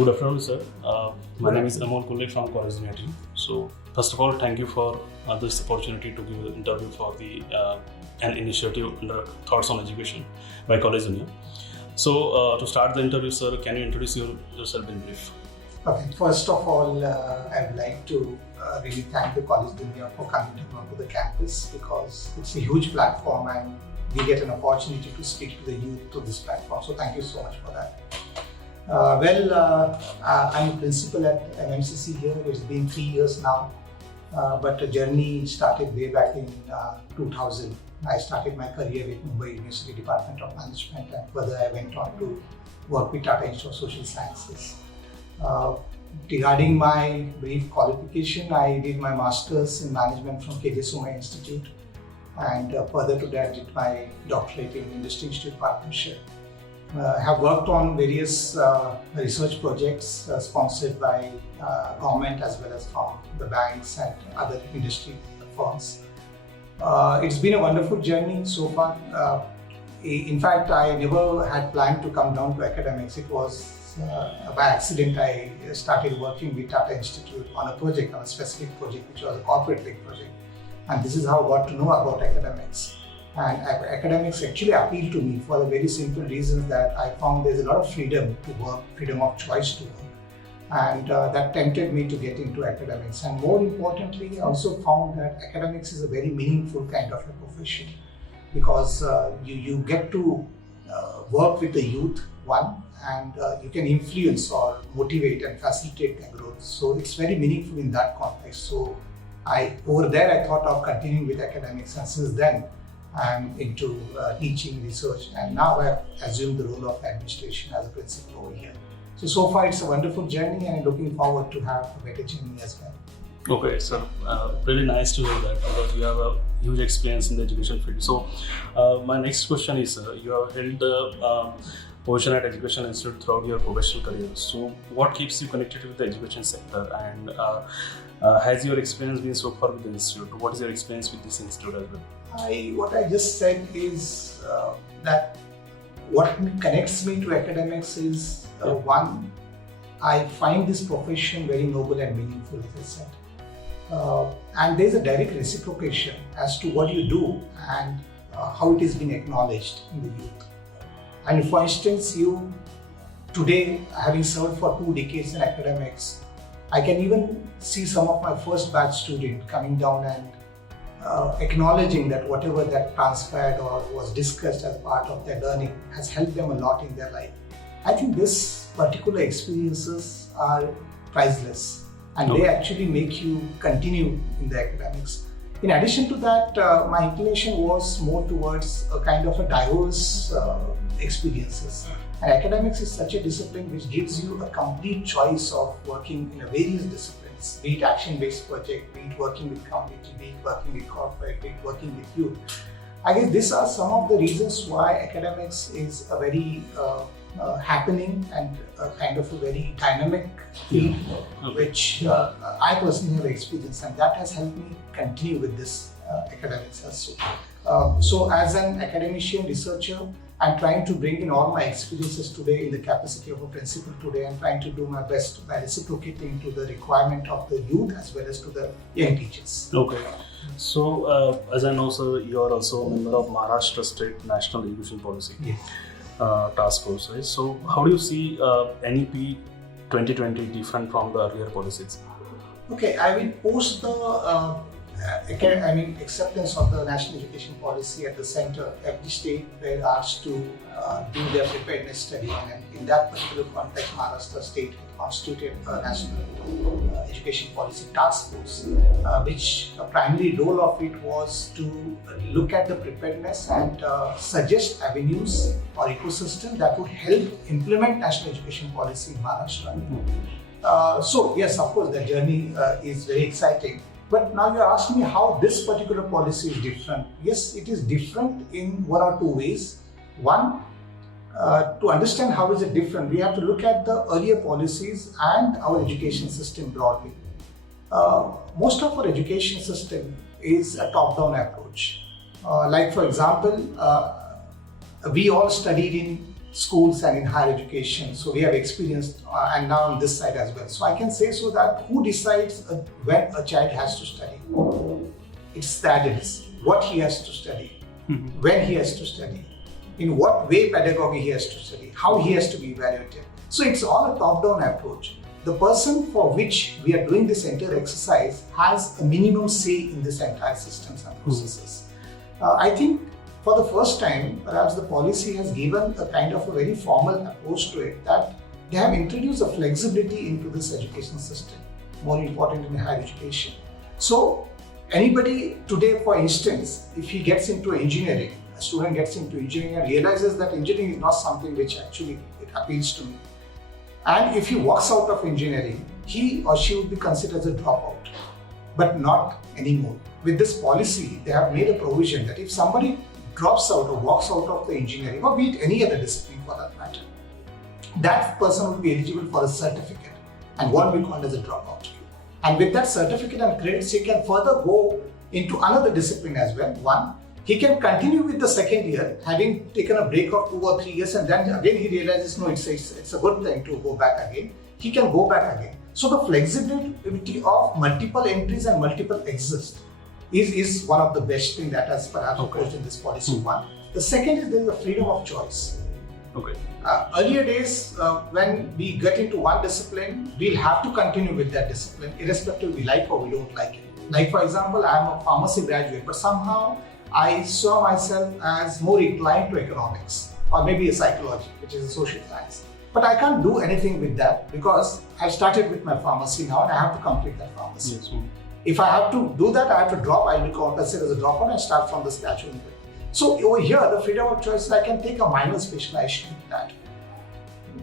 Good afternoon, sir. My name is Amol Kulle from College Union. So, first of all, thank you for this opportunity to give an interview for the an initiative under Thoughts on Education by College Union. So, to start the interview, sir, can you introduce yourself in brief? Okay. First of all, I would like to really thank the College Union for coming to the campus, because it's a huge platform and we get an opportunity to speak to the youth through this platform. So, thank you so much for that. I'm a principal at MMCC here. It's been 3 years now, but the journey started way back in 2000. I started my career with Mumbai University Department of Management, and further I went on to work with Tata Institute of Social Sciences. Regarding my brief qualification, I did my Masters in Management from KJ Somaiya Institute, and further to that did my doctorate in Industry Institute Partnership. I have worked on various research projects sponsored by government as well as from the banks and other industry firms. It's been a wonderful journey so far. In fact, I never had planned to come down to academics. It was by accident I started working with Tata Institute on a specific project, which was a corporate tech project. And this is how I got to know about academics. And academics actually appealed to me for the very simple reason that I found there's a lot of freedom to work, freedom of choice to work. And that tempted me to get into academics. And more importantly, I also found that academics is a very meaningful kind of a profession, because you get to work with the youth, and you can influence or motivate and facilitate their growth. So it's very meaningful in that context. So over there I thought of continuing with academics, and since then I'm into teaching, research, and now I've assumed the role of administration as a principal over here. So far it's a wonderful journey, and I'm looking forward to have a better journey as well. Okay, sir. Really nice to hear that, because you have a huge experience in the education field. So, my next question is, you have held the position at Education Institute throughout your professional career. So, what keeps you connected with the education sector, and has your experience been so far with the institute? What is your experience with this institute as well? What I just said is that what connects me to academics is one, I find this profession very noble and meaningful, as I said. And there's a direct reciprocation as to what you do and how it is being acknowledged in the youth. And for instance, you today, having served for 2 decades in academics, I can even see some of my first batch students coming down and acknowledging that whatever that transpired or was discussed as part of their learning has helped them a lot in their life. I think these particular experiences are priceless, and they actually make you continue in the academics. In addition to that, my inclination was more towards a kind of a diverse experiences. And academics is such a discipline which gives you a complete choice of working in a various disciplines, be it action-based project, be it working with community, be it working with corporate, be it working with youth. I guess these are some of the reasons why academics is a very happening and kind of a very dynamic field, which I personally have experienced, and that has helped me continue with this academics also. So as an academician, researcher, I'm trying to bring in all my experiences today in the capacity of a principal today, and trying to do my best by reciprocating to the requirement of the youth as well as to the young teachers. Okay. So, as I know, sir, you are also a member of Maharashtra State National Education Policy Task Force, right? So, how do you see NEP 2020 different from the earlier policies? Okay, I will post the acceptance of the national education policy at the center. Every state were asked to do their preparedness study, and in that particular context, Maharashtra state constituted a national education policy task force, which the primary role of it was to look at the preparedness and suggest avenues or ecosystem that would help implement national education policy in Maharashtra. So yes, of course, the journey is very exciting. But now you're asking me how this particular policy is different. Yes, it is different in 1 or 2 ways. One, to understand how is it different, we have to look at the earlier policies and our education system broadly. Most of our education system is a top-down approach. Like for example, we all studied in schools and in higher education. So we have experienced, and now on this side as well. So I can say so that who decides when a child has to study? It's the adults. What he has to study, when he has to study, in what way pedagogy he has to study, how he has to be evaluated. So it's all a top-down approach. The person for which we are doing this entire exercise has a minimum say in this entire systems and processes. I think for the first time, perhaps the policy has given a kind of a very formal approach to it, that they have introduced a flexibility into this education system, more important in higher education. So anybody today, for instance, if he gets into engineering, a student gets into engineering and realizes that engineering is not something which actually it appeals to me. And if he walks out of engineering, he or she would be considered as a dropout, but not anymore. With this policy, they have made a provision that if somebody drops out or walks out of the engineering, or be it any other discipline for that matter, that person would be eligible for a certificate and won't be called as a dropout. And with that certificate and credits, he can further go into another discipline as well. One, he can continue with the second year, having taken a break of 2 or 3 years, and then again he realizes, no, it's a good thing to go back again. He can go back again. So the flexibility of multiple entries and multiple exits is one of the best things that has perhaps approached in this policy. One. The second is there is a freedom of choice. Okay. Earlier days, when we get into one discipline, we'll have to continue with that discipline, irrespective we like or we don't like it. Like for example, I am a pharmacy graduate, but somehow I saw myself as more inclined to economics or maybe a psychology, which is a social science. But I can't do anything with that because I've started with my pharmacy now and I have to complete that pharmacy. Yes. If I have to do that, I have to drop, I'll be compensated as a dropout and start from the statue. So over here, the freedom of choice, I can take a minor specialization in that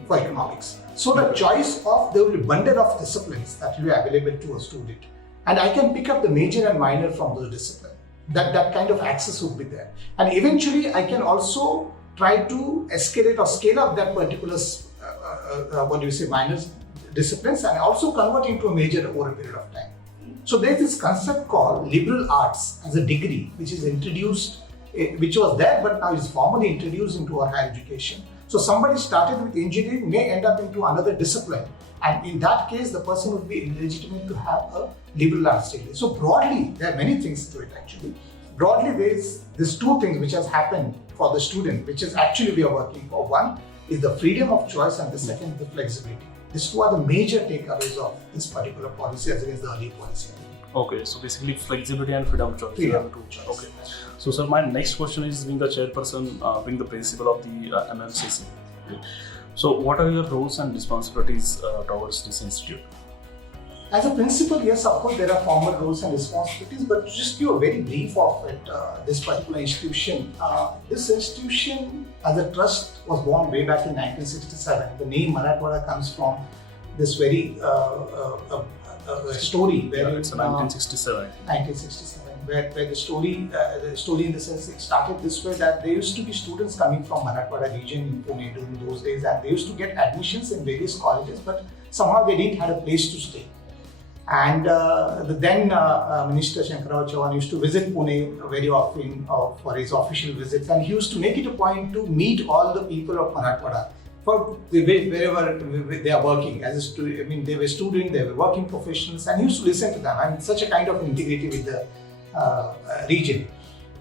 for economics. So the choice of, there will be a bundle of disciplines that will be available to a student. And I can pick up the major and minor from those disciplines. That kind of access would be there. And eventually, I can also try to escalate or scale up that particular, minor disciplines and also convert into a major over a period of time. So there's this concept called liberal arts as a degree, which is introduced, which was there, but now is formally introduced into our higher education. So somebody started with engineering may end up into another discipline. And in that case, the person would be illegitimate to have a liberal arts degree. So broadly, there are many things to it actually. Broadly, there's two things which has happened for the student, which is actually we are working for. One is the freedom of choice and the second is the flexibility. These two are the major takeaways of this particular policy as against the earlier policy. Okay, so basically flexibility and freedom of choice. Freedom of choice. Okay. So sir, my next question is being the chairperson, being the principal of the MMCC. Okay. So what are your roles and responsibilities towards this institute? As a principal, yes, of course, there are formal roles and responsibilities, but to just give a very brief of it, this particular institution. This institution as a trust was born way back in 1967. The name Marathwada comes from this very story. Where it's 1967. 1967, where the story in the sense it started this way, that there used to be students coming from Marathwada region in Pune during those days, and they used to get admissions in various colleges, but somehow they didn't have a place to stay. And the then Minister Shankarrao Chauhan used to visit Pune very often for his official visits, and he used to make it a point to meet all the people of Marathwada for wherever they are working. They were students, they were working professionals, and he used to listen to them. And such a kind of integrity with the region.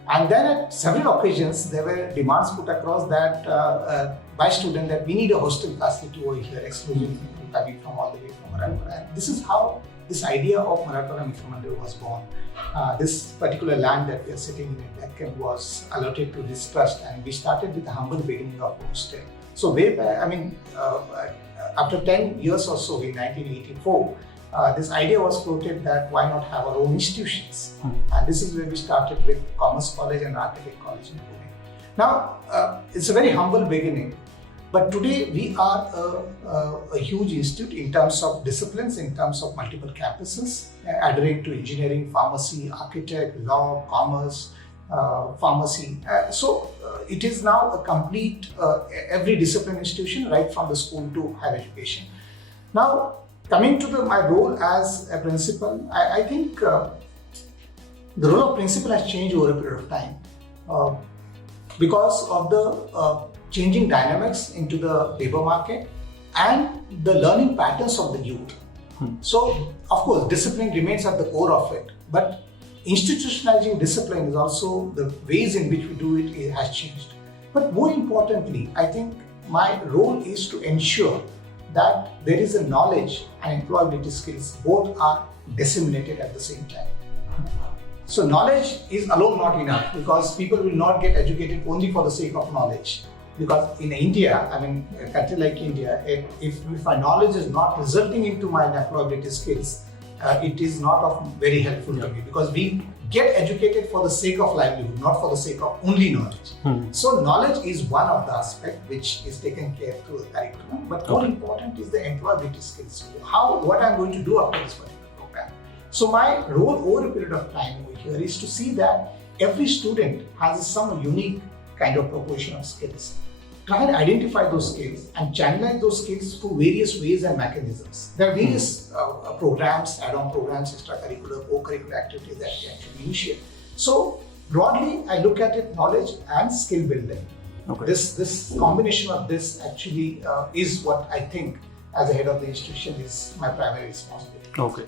And then at several occasions, there were demands put across that by students that we need a hostel facility over here, exclusively coming from all the way from Marathwada. This is how this idea of Marathwada Mitramandal was born. This particular land that we are sitting in Deccan was allotted to this trust, and we started with the humble beginning of hostel. So way back, after 10 years or so, in 1984, this idea was floated that why not have our own institutions? And this is where we started with Commerce College and Architect College in Pune. Now, it's a very humble beginning. But today we are a huge institute in terms of disciplines, in terms of multiple campuses, adhering to engineering, pharmacy, architect, law, commerce, pharmacy. So it is now a complete every discipline institution right from the school to higher education. Now coming to my role as a principal, I think the role of principal has changed over a period of time because of the changing dynamics into the labor market and the learning patterns of the youth. So, of course, discipline remains at the core of it, but institutionalizing discipline is also the ways in which we do it has changed. But more importantly, I think my role is to ensure that there is a knowledge and employability skills both are disseminated at the same time. So knowledge is alone not enough, because people will not get educated only for the sake of knowledge. Because in India, I mean, a country like India, if my knowledge is not resulting into my employability skills, it is not of very helpful to me, because we get educated for the sake of livelihood, not for the sake of only knowledge. So knowledge is one of the aspects which is taken care through the curriculum, but more important is the employability skills. What I'm going to do after this particular program. So my role over a period of time over here is to see that every student has some unique kind of proportion of skills. Try and identify those skills and channelize those skills through various ways and mechanisms. There are various programs, add-on programs, extracurricular, co-curricular activities that we actually initiate. So broadly, I look at it knowledge and skill building. Okay. This combination of this actually is what I think as a head of the institution is my primary responsibility. Okay.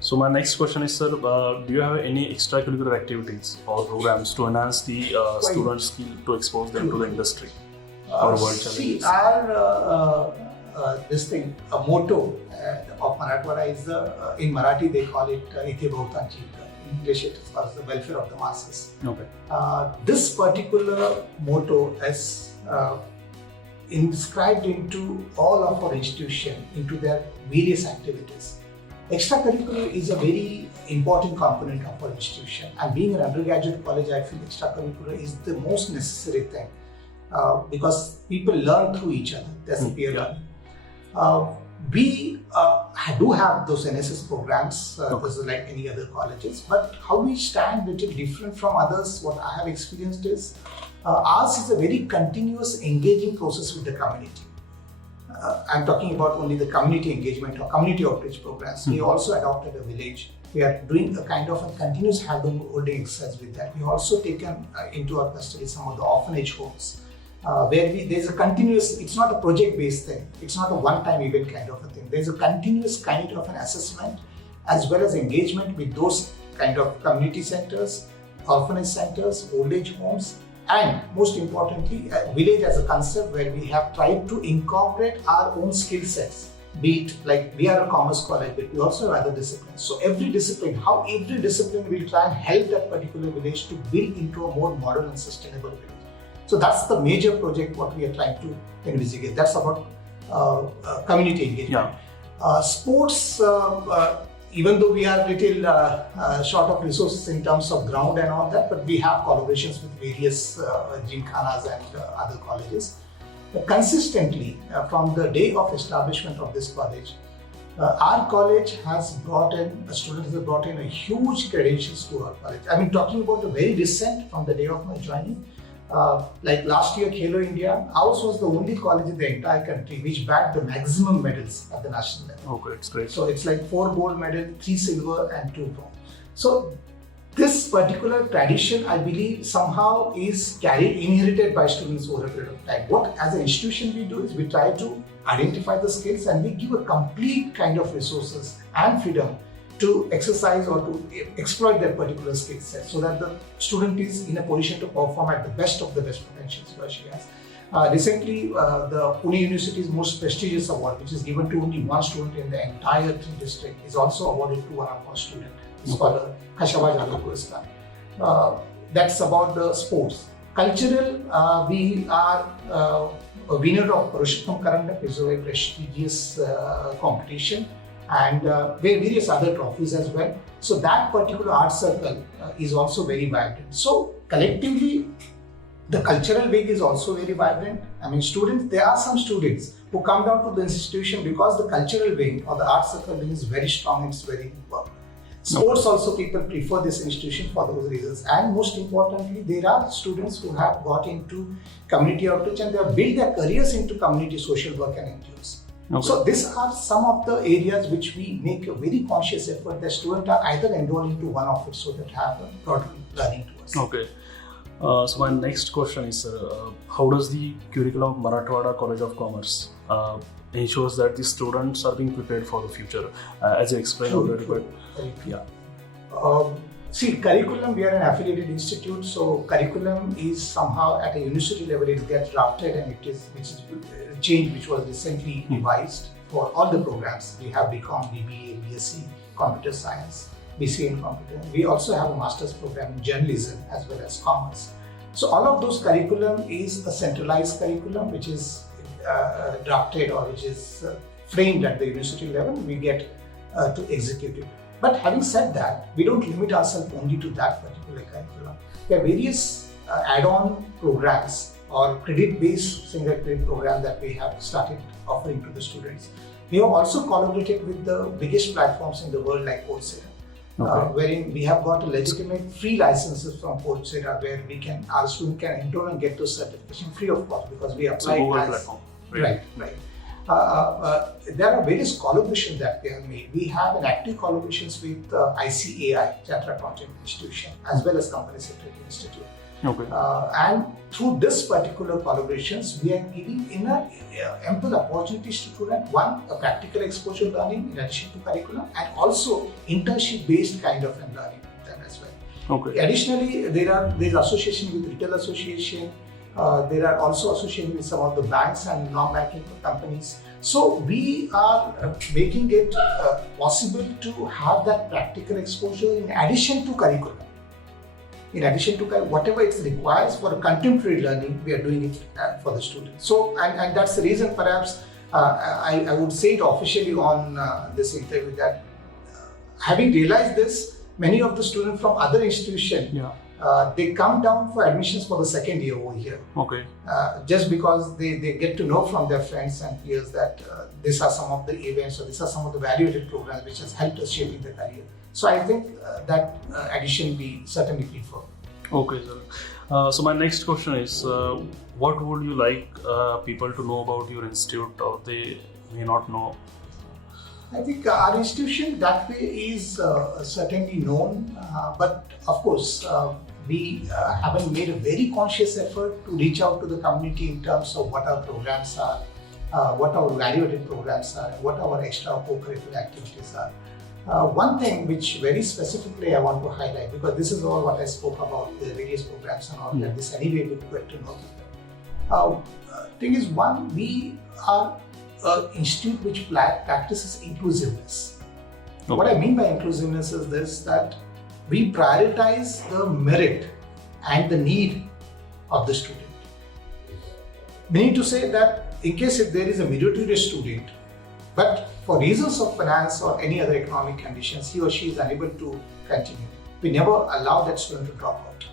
So my next question is, sir, do you have any extracurricular activities or programs to enhance the students' skill to expose them to the industry or world challenges? See, our motto of Marathwada is in Marathi they call it Ithe Bhautan Jeevka. In English it is called the welfare of the masses. Okay. This particular motto is inscribed into all of our institution, into their various activities. Extracurricular is a very important component of our institution, and being an undergraduate college, I feel extracurricular is the most necessary thing because people learn through each other. That's the peer learning. We do have those NSS programs, like any other colleges, but how we stand a little different from others, what I have experienced is ours is a very continuous engaging process with the community. I'm talking about only the community engagement or community outreach programs. We also adopted a village. We are doing a kind of a continuous hand-holding exercise with that. We also taken into our custody some of the orphanage homes where there's a continuous, it's not a project-based thing. It's not a one-time event kind of a thing. There's a continuous kind of an assessment as well as engagement with those kind of community centers, orphanage centers, old age homes, and most importantly, a village as a concept where we have tried to incorporate our own skill sets. Be it like we are a commerce college, but we also have other disciplines. So every discipline will try and help that particular village to build into a more modern and sustainable village. So that's the major project what we are trying to investigate. That's about community engagement. Yeah. Sports, even though we are little short of resources in terms of ground and all that, but we have collaborations with various gymkhanas and other colleges. Consistently, from the day of establishment of this college, our college has brought in, students have brought in a huge credentials to our college. I mean, talking about the very recent, from the day of my joining, like last year, Khelo India, ours was the only college in the entire country which bagged the maximum medals at the national level. Okay, it's great. So it's like 4 gold medals, 3 silver and 2 bronze. So this particular tradition, I believe, somehow is inherited by students over a period of time. What as an institution we do is we try to identify the skills and we give a complete kind of resources and freedom to exercise or to exploit that particular skill set so that the student is in a position to perform at the best of the best potentials that she has. Recently, the Pune University's most prestigious award, which is given to only one student in the entire district, is also awarded to one of our students. It's called the Kashavaj Jalal Puraskar. That's about the sports. Cultural, we are a winner of Purushottam Karandak, which is a very prestigious competition, and various other trophies as well. So that particular art circle is also very vibrant. So collectively, the cultural wing is also very vibrant. I mean, there are some students who come down to the institution because the cultural wing or the art circle wing is very strong and it's very well. Sports also, people prefer this institution for those reasons. And most importantly, there are students who have got into community outreach and they have built their careers into community social work and NGOs. Okay. So these are some of the areas which we make a very conscious effort that students are either enrolled into one of it so that have a broad learning to us. Okay. So my next question is, how does the curriculum of Marathwada College of Commerce ensures that the students are being prepared for the future, as you explained already? But yeah. See, curriculum, we are an affiliated institute, so curriculum is somehow at a university level, it gets drafted, and which is a change which was recently devised for all the programs. We have BCom, BBA, BSc, Computer Science, BCA in Computer. We also have a master's program in journalism as well as commerce. So all of those curriculum is a centralized curriculum which is drafted or which is framed at the university level. We get to execute it. But having said that, we don't limit ourselves only to that particular curriculum. There are various add-on programs or credit-based single credit program that we have started offering to the students. We have also collaborated with the biggest platforms in the world like Coursera, wherein we have got a legitimate free licenses from Coursera where our student can enroll and get those certification free of cost because we apply as platform. Right. There are various collaborations that we have made. We have an active collaborations with ICAI, Chartered Accountant Institution, as well as Company Secretary Institute. And through this particular collaborations, we are giving ample opportunities to students. One, a practical exposure learning in addition to curriculum, and also internship-based kind of learning as well. Additionally, there is association with retail association. There are also associated with some of the banks and non-banking companies. So we are making it possible to have that practical exposure in addition to curriculum. In addition to whatever it requires for contemporary learning, we are doing it for the students. So, and that's the reason perhaps I would say it officially on this interview that having realized this, many of the students from other institutions, they come down for admissions for the second year over here. Just because they get to know from their friends and peers that these are some of the events or these are some of the value-added programs which has helped us shaping the career. So I think that addition we certainly prefer. Okay, sir. So my next question is, what would you like people to know about your institute or they may not know? I think our institution that way is certainly known, but of course we haven't made a very conscious effort to reach out to the community in terms of what our programs are, what our value-added programs are, what our extra co-curricular activities are. One thing which very specifically I want to highlight, because this is all what I spoke about, the various programs and all that, this anyway we get to know. Thing is, one, we are an institute which practices inclusiveness. What I mean by inclusiveness is this, that we prioritize the merit and the need of the student. Meaning to say that in case if there is a meritorious student, but for reasons of finance or any other economic conditions, he or she is unable to continue, we never allow that student to drop out.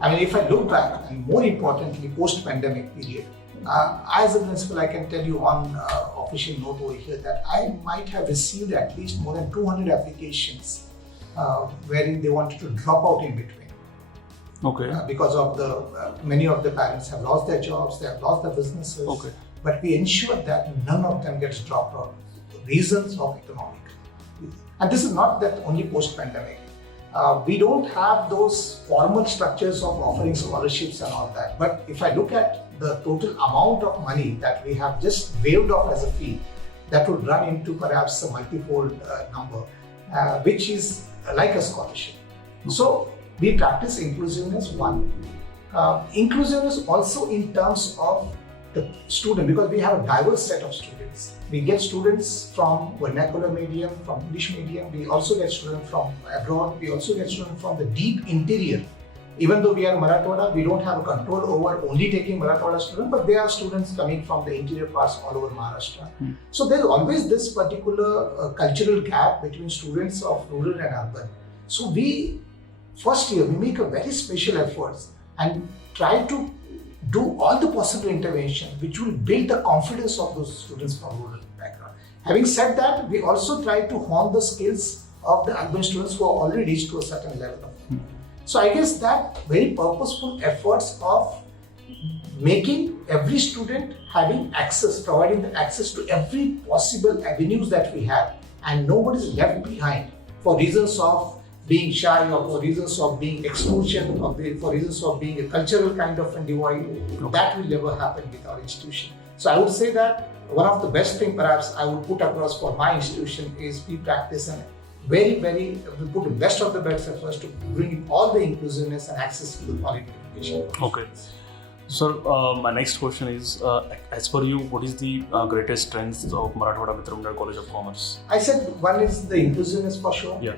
I mean, if I look back, and more importantly, post-pandemic period, as a principal, I can tell you on official note over here that I might have received at least more than 200 applications wherein they wanted to drop out in between. Because of the many of the parents have lost their jobs, they have lost their businesses. But we ensure that none of them gets dropped out. Reasons of economic. And this is not that only post-pandemic. We don't have those formal structures of offering scholarships and all that. But if I look at the total amount of money that we have just waived off as a fee, that would run into perhaps a multifold number, which is like a scholarship. So we practice inclusiveness, one. Inclusiveness also in terms of the student, because we have a diverse set of students. We get students from vernacular medium, from English medium. We also get students from abroad. We also get students from the deep interior. Even though we are Marathwada, we don't have a control over only taking Marathwada students, but there are students coming from the interior parts all over Maharashtra. So there's always this particular cultural gap between students of rural and urban. So we, first year, we make a very special efforts and try to do all the possible intervention which will build the confidence of those students from rural background. Having said that, we also try to hone the skills of the urban students who have already reached to a certain level of So I guess that very purposeful efforts of making every student having access, providing the access to every possible avenues that we have, and nobody is left behind for reasons of being shy or for reasons of being exclusion or for reasons of being a cultural kind of a divide. That will never happen with our institution. So I would say that one of the best thing perhaps I would put across for my institution is we practice and we put the best of the best efforts to bring in all the inclusiveness and access to the quality education. Okay. So my next question is, as per you, what is the greatest strength of Marathwada Mitramandal College of Commerce? I said one is the inclusiveness for sure. Yeah.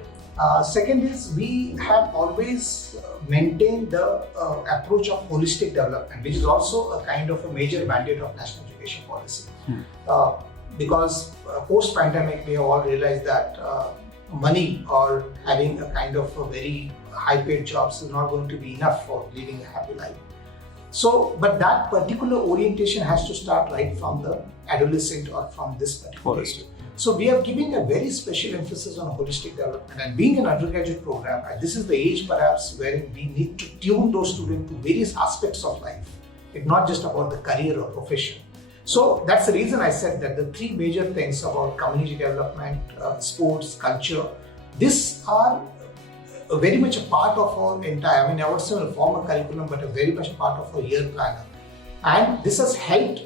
Second is we have always maintained the approach of holistic development, which is also a kind of a major mandate of national education policy. Because post-pandemic, we have all realized that money or having a kind of a very high-paid jobs is not going to be enough for living a happy life. So, but that particular orientation has to start right from the adolescent or from this particular age. So we are giving a very special emphasis on holistic development, and being an undergraduate program, this is the age perhaps wherein we need to tune those students to various aspects of life. It's not just about the career or profession. So that's the reason I said that the three major things about community development, sports, culture, these are very much a part of our entire, I would say a formal curriculum, but a very much a part of our year planner. And this has helped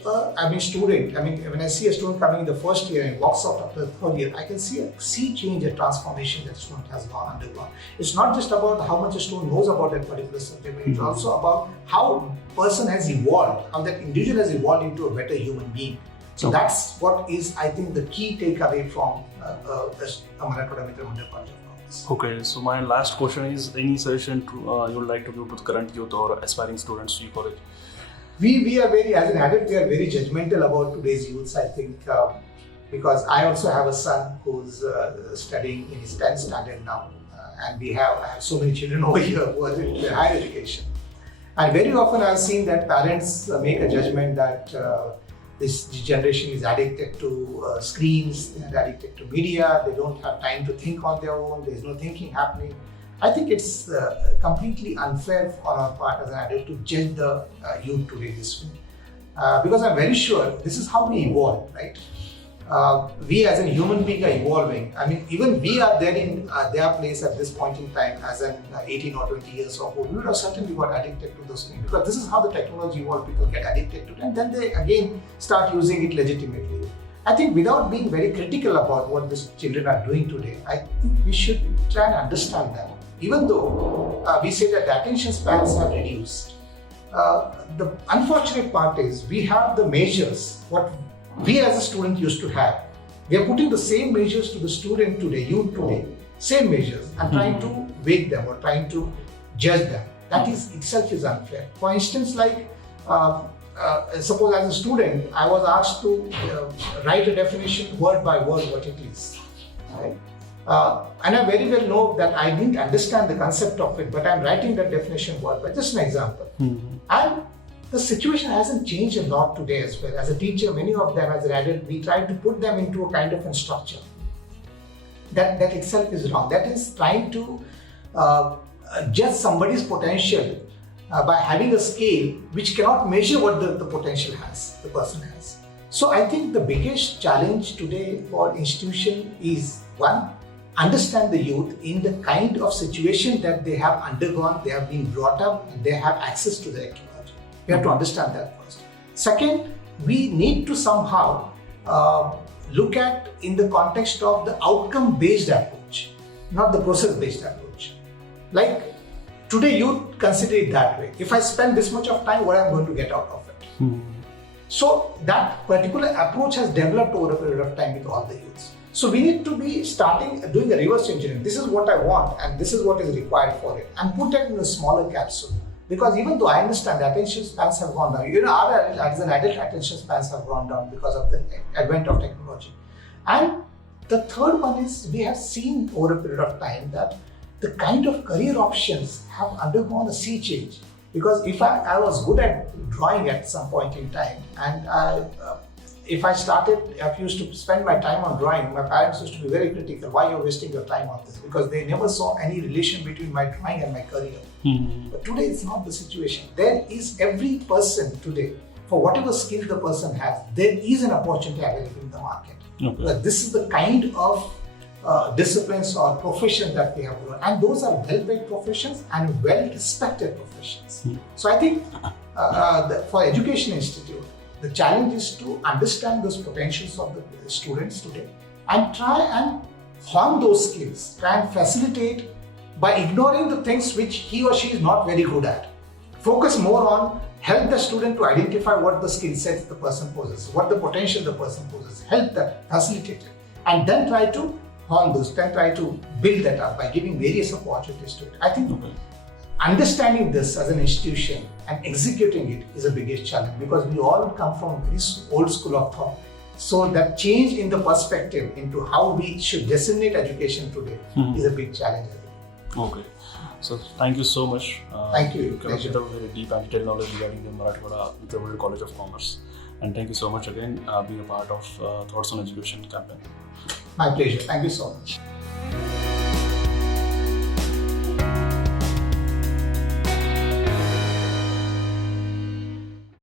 student. When I see a student coming in the first year and walks out after the third year, I can see a sea change, a transformation that the student has undergone. It's not just about how much a student knows about that particular subject, but it's also about how a person has evolved, how that individual has evolved into a better human being. So that's what is, I think, the key takeaway from Marathwada Mitramandal College of Commerce. Okay, so my last question is, any suggestion you would like to give to the current youth or aspiring students to your college? We are very, as an adult, we are very judgmental about today's youths, I think, because I also have a son who's studying in his 10th standard now, and I have so many children over here who are in higher education. And very often I've seen that parents make a judgment that this generation is addicted to screens, they are addicted to media, they don't have time to think on their own, there's no thinking happening. I think it's completely unfair on our part as an adult to judge the youth today this way. Because I'm very sure this is how we evolve, right? We as a human being are evolving. Even we are there in their place at this point in time as an 18 or 20 years old. We would have certainly got addicted to those things because this is how the technology evolved. People get addicted to it and then they again start using it legitimately. I think without being very critical about what these children are doing today, I think we should try and understand them. Even though we say that the attention spans have reduced, the unfortunate part is we have the measures, what we as a student used to have. We are putting the same measures to the student today, youth today, same measures, and trying to weight them or trying to judge them. That is itself is unfair. For instance, like suppose as a student, I was asked to write a definition word by word what it is. Right? And I very well know that I didn't understand the concept of it, but I'm writing that definition word by just an example. And the situation hasn't changed a lot today as well. As a teacher, many of them as an adult, we try to put them into a kind of a structure. That itself is wrong. That is trying to judge somebody's potential by having a scale which cannot measure what the potential the person has. So I think the biggest challenge today for institution is one, understand the youth in the kind of situation that they have undergone, they have been brought up, and they have access to the technology. We have to understand that first. Second, we need to somehow look at in the context of the outcome-based approach, not the process-based approach. Like today, youth consider it that way. If I spend this much of time, what am I going to get out of it? So that particular approach has developed over a period of time with all the youths. So we need to be doing a reverse engineering. This is what I want and this is what is required for it, and put it in a smaller capsule. Because even though I understand the attention spans have gone down, as an adult attention spans have gone down because of the advent of technology. And the third one is we have seen over a period of time that the kind of career options have undergone a sea change. Because if I was good at drawing at some point in time, and if I used to spend my time on drawing, my parents used to be very critical. Why you're wasting your time on this? Because they never saw any relation between my drawing and my career. But today it's not the situation. There is every person today, for whatever skill the person has, there is an opportunity available in the market. This is the kind of disciplines or professions that they have grown, and those are well-paid professions and well-respected professions. So I think for Education Institute, the challenge is to understand those potentials of the students today and try and hone those skills, try and facilitate by ignoring the things which he or she is not very good at. Focus more on help the student to identify what the skill sets the person possesses, what the potential the person possesses, help that, facilitate it, and then try to hone those, then try to build that up by giving various opportunities to it. I think understanding this as an institution and executing it is the biggest challenge, because we all come from a very old school of thought. So that change in the perspective into how we should disseminate education today is a big challenge. Okay. So thank you so much. Thank you. You came up with a very deep and detailed knowledge regarding the Marathwada Mitramandal College of Commerce. And thank you so much again being a part of Thoughts on Education campaign. My pleasure. Thank you so much.